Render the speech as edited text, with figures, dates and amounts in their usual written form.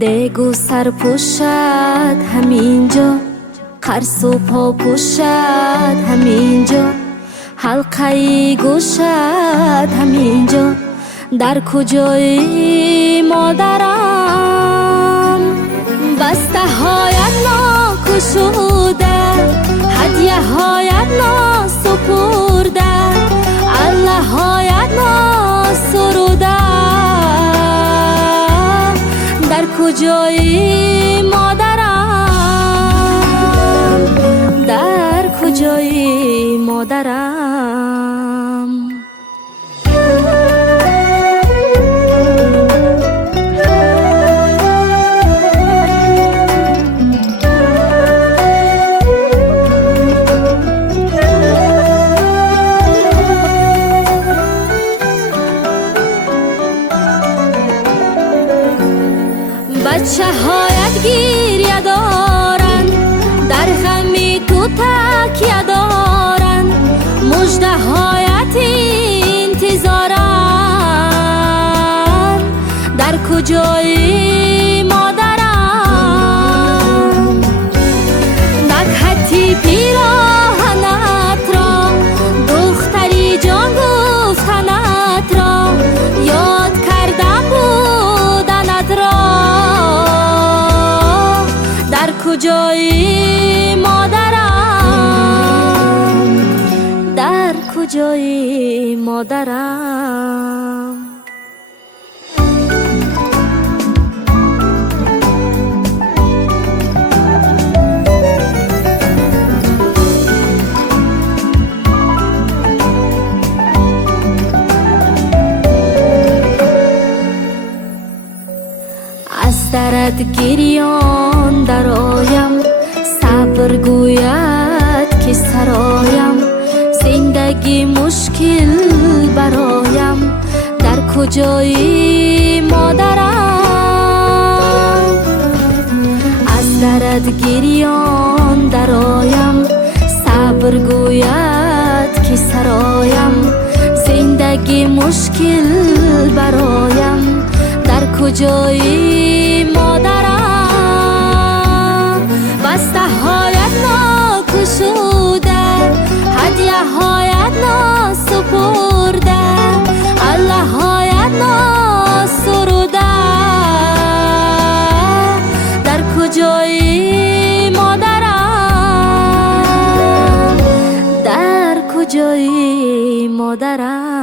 دگو سر پوشد همینجا، قرص و پا پوشد همینجا، حلقه گوشد همینجا. در کجایی مادرم؟ بسته هایت ناکشوده، هدیه هایت ناسپرده، الله هایت ناسروده. در کجایی مادرم؟ در کجایی مادرم؟ بچه هایت گریه دارن، در غمی تو تکیه دارن، مژده هایت انتظارن. در کجایی مادرم؟ نکهتی پیراهنت را، دختری جان گفتنت را، یاد کرده بودنت را. در کجایی مادرم؟ در کجایی مادرم؟ از درد گریان درایم، صبر گوید که سرایم، زندگی مشکل برایم. در کجایی مادرم؟ از درد گریان درایم، صبر گوید که سرایم، زندگی مشکل برایم. در کجایی مادرم؟ بسته هایت ناکشوده، هدیه هایت ناسپرده، الله هایت ناسروده. در کجایی مادرم؟ در کجایی مادرم؟